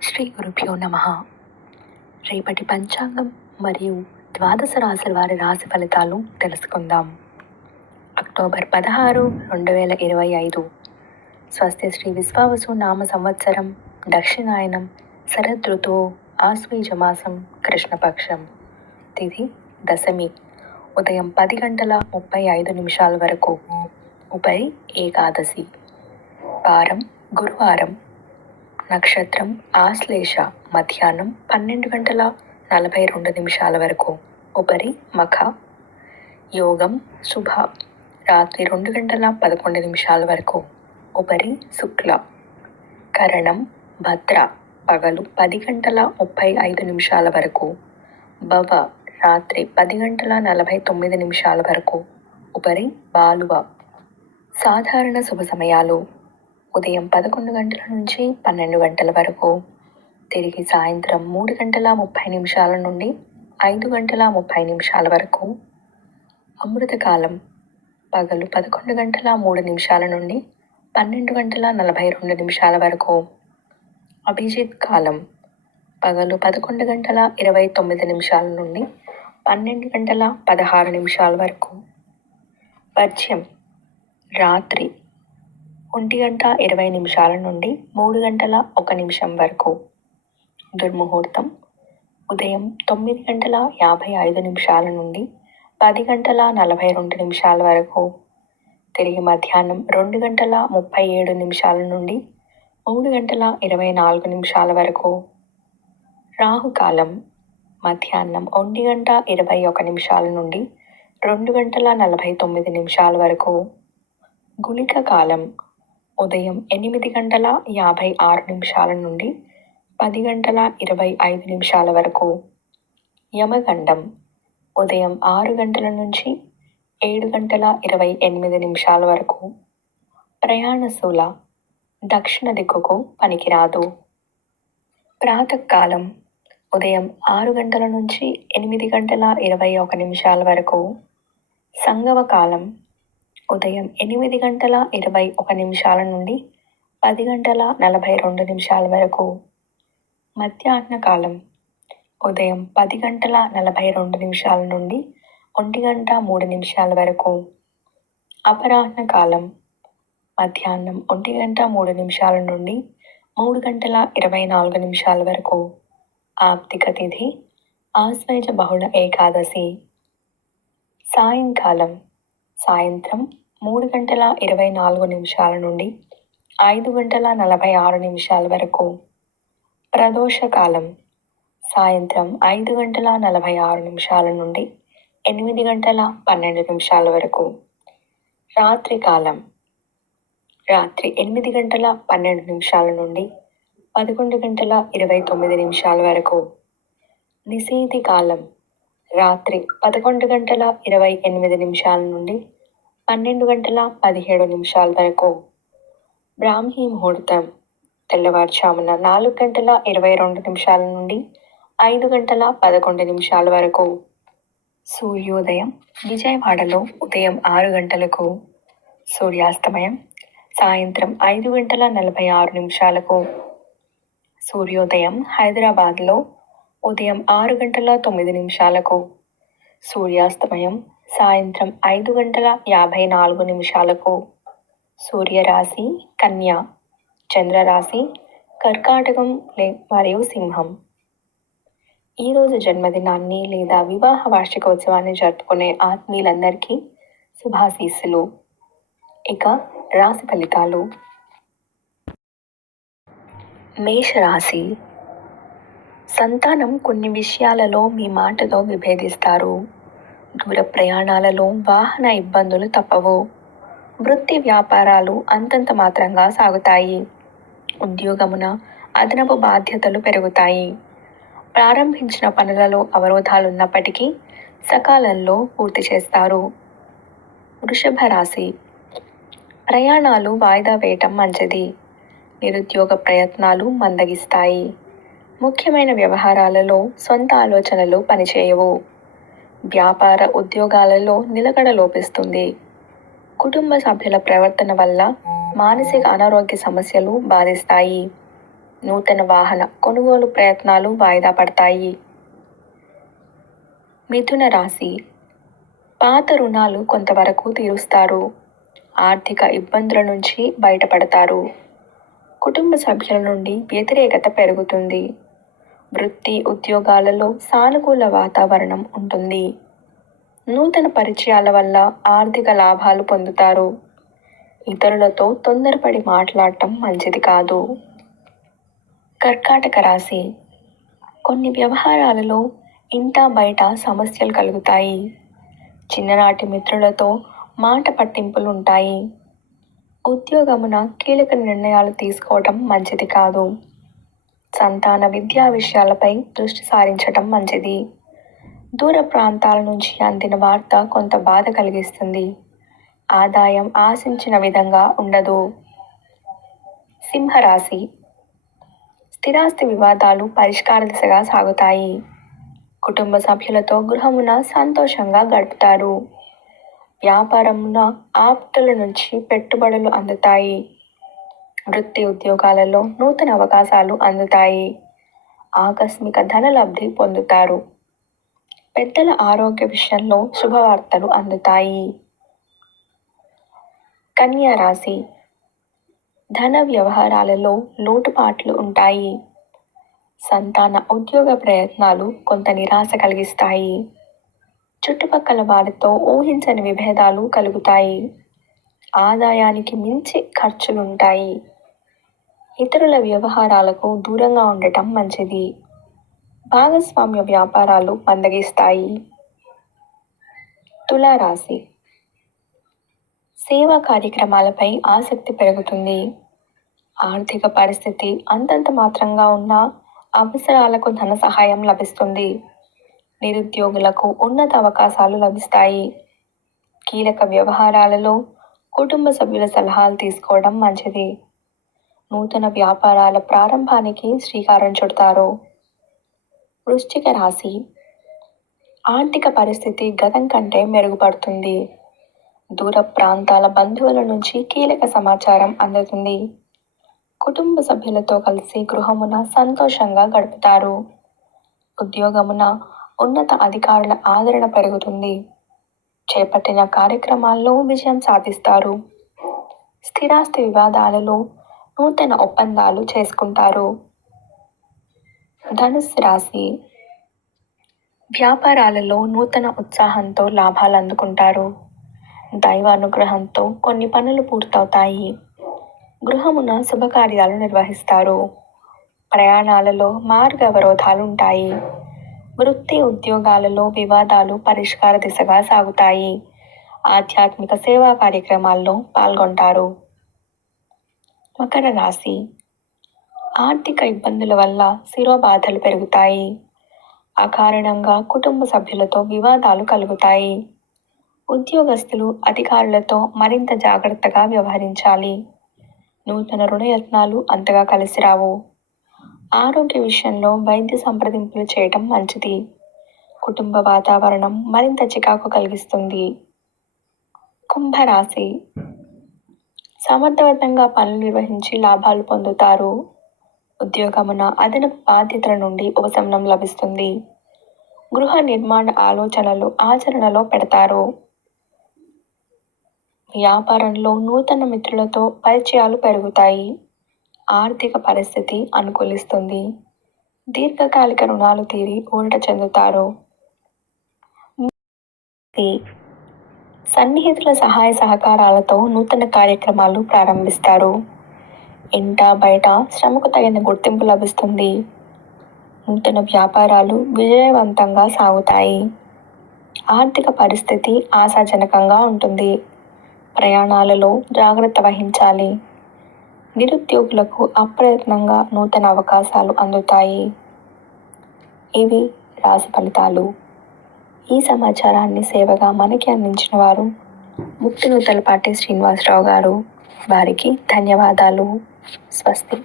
శ్రీ గురుభ్యో నమః. రేపటి పంచాంగం మరియు ద్వాదశ రాశుల వారి రాశి ఫలితాలు తెలుసుకుందాం. అక్టోబర్ 16, 2025. స్వస్తి శ్రీ విశ్వావసు నామ సంవత్సరం, దక్షిణాయనం, శరదృతువు, ఆశ్వీజమాసం, కృష్ణపక్షం. తిథి దశమి, ఉదయం 10:35 వరకు. ఉపరి ఏకాదశి. వారం గురువారం. నక్షత్రం ఆశ్లేష, మధ్యాహ్నం 12:42 వరకు. ఉపరి మఖ. యోగం శుభ, రాత్రి 2:11 వరకు. ఉపరి శుక్ల. కరణం భద్ర, పగలు 10:35 వరకు. భవ, రాత్రి 10:49 వరకు. ఉపరి బాలువ. సాధారణ శుభ సమయాలు: ఉదయం 11 గంటల నుంచి 12 గంటల వరకు. తిరిగి సాయంత్రం 3:30 నుండి 5:30 వరకు. అమృతకాలం పగలు 11:03 నుండి 12:42 వరకు. అభిజిత్ కాలం పగలు 11:29 నుండి 12:16 వరకు. వర్జ్యం రాత్రి 1:20 నుండి 3:01 వరకు. దుర్ముహూర్తం ఉదయం 9:55 నుండి 10:42 వరకు. తిరిగి మధ్యాహ్నం 2:37 నుండి 3:24 వరకు. రాహుకాలం మధ్యాహ్నం 1:21 నుండి 2:49 వరకు. గుళిక కాలం ఉదయం 8:56 నుండి 10:25 వరకు. యమగండం ఉదయం 6 గంటల నుంచి 7:28 వరకు. ప్రయాణశూల దక్షిణ దిక్కుకు పనికిరాదు. ప్రాతకాలం ఉదయం 6 గంటల నుంచి 8:21 వరకు. సంగమ కాలం ఉదయం 8:21 నుండి 10:42 వరకు. మధ్యాహ్న కాలం ఉదయం 10:42 నుండి 1:03 వరకు. అపరాహ్న కాలం మధ్యాహ్నం 1:03 నుండి 3:24 వరకు. ఆప్తిక తిథి ఆశ్వయుజ బహుళ ఏకాదశి. సాయంకాలం సాయంత్రం 3:24 నుండి 5:46 వరకు. ప్రదోషకాలం సాయంత్రం 5:46 నుండి 8:12 వరకు. రాత్రికాలం రాత్రి 8:12 నుండి 11:29 వరకు. నిశీథి కాలం రాత్రి 11:28 నుండి 12:17 వరకు. బ్రాహ్మీ ముహూర్తం తెల్లవారుజామున 4:22 నుండి 5:11 వరకు. సూర్యోదయం విజయవాడలో ఉదయం 6 గంటలకు. సూర్యాస్తమయం సాయంత్రం 5:46. సూర్యోదయం హైదరాబాద్లో ఉదయం 6:09. సూర్యాస్తమయం సాయంత్రం 5:54. సూర్యరాశి కన్య, చంద్రరాశి కర్కాటకం మరియు సింహం. ఈరోజు జన్మదినాన్ని లేదా వివాహ వార్షికోత్సవాన్ని జరుపుకునే ఆత్మీయులందరికీ శుభాశీస్సులు. ఇక రాశి ఫలితాలు. మేషరాశి. సంతానం కొన్ని విషయాలలో మీ మాటతో విభేదిస్తారు. దూర ప్రయాణాలలో వాహన ఇబ్బందులు తప్పవు. వృత్తి వ్యాపారాలు అంతంత మాత్రంగా సాగుతాయి. ఉద్యోగమున అదనపు బాధ్యతలు పెరుగుతాయి. ప్రారంభించిన పనులలో అవరోధాలున్నప్పటికీ సకాలంలో పూర్తి చేస్తారు. వృషభ రాశి. ప్రయాణాలు వాయిదా వేయటం మంచిది. నిరుద్యోగ ప్రయత్నాలు మందగిస్తాయి. ముఖ్యమైన వ్యవహారాలలో సొంత ఆలోచనలు పనిచేయవు. వ్యాపార ఉద్యోగాలలో నిలకడ లోపిస్తుంది. కుటుంబ సభ్యుల ప్రవర్తన వల్ల మానసిక అనారోగ్య సమస్యలు బాధిస్తాయి. నూతన వాహన కొనుగోలు ప్రయత్నాలు వాయిదా పడతాయి. మిథున రాశి. పాత రుణాలు కొంతవరకు తీరుస్తారు. ఆర్థిక ఇబ్బందుల నుంచి బయటపడతారు. కుటుంబ సభ్యుల నుండి వ్యతిరేకత పెరుగుతుంది. వృత్తి ఉద్యోగాలలో సానుకూల వాతావరణం ఉంటుంది. నూతన పరిచయాల వల్ల ఆర్థిక లాభాలు పొందుతారు. ఇతరులతో తొందరపడి మాట్లాడటం మంచిది కాదు. కర్కాటక రాశి. కొన్ని వ్యవహారాలలో ఇంటా బయట సమస్యలు కలుగుతాయి. చిన్ననాటి మిత్రులతో మాట పట్టింపులు ఉంటాయి. ఉద్యోగమున కీలక నిర్ణయాలు తీసుకోవటం మంచిది కాదు. సంతాన విద్యా విషయాలపై దృష్టి సారించటం మంచిది. దూర ప్రాంతాల నుంచి అందిన వార్త కొంత బాధ కలిగిస్తుంది. ఆదాయం ఆశించిన విధంగా ఉండదు. సింహరాశి. స్థిరాస్తి వివాదాలు పరిష్కార దిశగా సాగుతాయి. కుటుంబ సభ్యులతో గృహమున సంతోషంగా గడుపుతారు. వ్యాపారమున ఆప్తుల నుంచి పెట్టుబడులు అందుతాయి. వృత్తి ఉద్యోగాలలో నూతన అవకాశాలు అందుతాయి. ఆకస్మిక ధనలబ్ధి పొందుతారు. పెద్దల ఆరోగ్య విషయంలో శుభవార్తలు అందుతాయి. కన్యా రాశి. ధన వ్యవహారాలలో లోటుపాట్లు ఉంటాయి. సంతాన ఉద్యోగ ప్రయత్నాలు కొంత నిరాశ కలిగిస్తాయి. చుట్టుపక్కల వారితో ఊహించని విభేదాలు కలుగుతాయి. ఆదాయానికి మించి ఖర్చులుంటాయి. ఇతరుల వ్యవహారాలకు దూరంగా ఉండటం మంచిది. భాగస్వామ్య వ్యాపారాలు మందగిస్తాయి. తులారాశి. సేవా కార్యక్రమాలపై ఆసక్తి పెరుగుతుంది. ఆర్థిక పరిస్థితి అంతంత మాత్రంగా ఉన్న అవసరాలకు ధన సహాయం లభిస్తుంది. నిరుద్యోగులకు ఉన్నత అవకాశాలు లభిస్తాయి. కీలక వ్యవహారాలలో కుటుంబ సభ్యుల సలహాలు తీసుకోవడం మంచిది. నూతన వ్యాపారాల ప్రారంభానికి శ్రీకారం చుడతారు. వృశ్చిక రాశి. ఆర్థిక పరిస్థితి గతం కంటే మెరుగుపడుతుంది. దూర ప్రాంతాల బంధువుల నుంచి కీలక సమాచారం అందుతుంది. కుటుంబ సభ్యులతో కలిసి గృహమున సంతోషంగా గడుపుతారు. ఉద్యోగమున ఉన్నత అధికారుల ఆదరణ పెరుగుతుంది. చేపట్టిన కార్యక్రమాల్లో విజయం సాధిస్తారు. స్థిరాస్తి వివాదాలలో నూతన ఒప్పందాలు చేసుకుంటారు. ధనుస్సు రాశి. వ్యాపారాలలో నూతన ఉత్సాహంతో లాభాలు అందుకుంటారు. దైవానుగ్రహంతో కొన్ని పనులు పూర్తవుతాయి. గృహమున శుభకార్యాలు నిర్వహిస్తారు. ప్రయాణాలలో మార్గ అవరోధాలు ఉంటాయి. వృత్తి ఉద్యోగాలలో వివాదాలు పరిష్కార దిశగా సాగుతాయి. ఆధ్యాత్మిక సేవా కార్యక్రమాల్లో పాల్గొంటారు. మకర రాశి. ఆర్థిక ఇబ్బందుల వల్ల శిరోబాధలు పెరుగుతాయి. అకారణంగా కుటుంబ సభ్యులతో వివాదాలు కలుగుతాయి. ఉద్యోగస్తులు అధికారులతో మరింత జాగ్రత్తగా వ్యవహరించాలి. నూతన రుణయత్నాలు అంతగా కలిసిరావు. ఆరోగ్య విషయంలో వైద్య సంప్రదింపులు చేయటం మంచిది. కుటుంబ వాతావరణం మరింత చికాకు కలిగిస్తుంది. కుంభరాశి. సమర్థవంతంగా పనులు నిర్వహించి లాభాలు పొందుతారు. ఉద్యోగమున అదనపు బాధ్యతల నుండి ఉపశమనం లభిస్తుంది. గృహ నిర్మాణ ఆలోచనలు ఆచరణలో పెడతారు. వ్యాపారంలో నూతన మిత్రులతో పరిచయాలు పెరుగుతాయి. ఆర్థిక పరిస్థితి అనుకూలిస్తుంది. దీర్ఘకాలిక రుణాలు తీరి ఊరట చెందుతారు. సన్నిహితుల సహాయ సహకారాలతో నూతన కార్యక్రమాలు ప్రారంభిస్తారు. ఇంట బయట శ్రమకు తగిన గుర్తింపు లభిస్తుంది. నూతన వ్యాపారాలు విజయవంతంగా సాగుతాయి. ఆర్థిక పరిస్థితి ఆశాజనకంగా ఉంటుంది. ప్రయాణాలలో జాగ్రత్త వహించాలి. నిరుద్యోగులకు అప్రయత్నంగా నూతన అవకాశాలు అందుతాయి. ఇవి రాశి ఫలితాలు. ఈ సమాచారాన్ని సేవగా మనకి అందించిన వారు ముక్తినూతలపాటి శ్రీనివాసరావు గారు. వారికి ధన్యవాదాలు. స్వస్తి.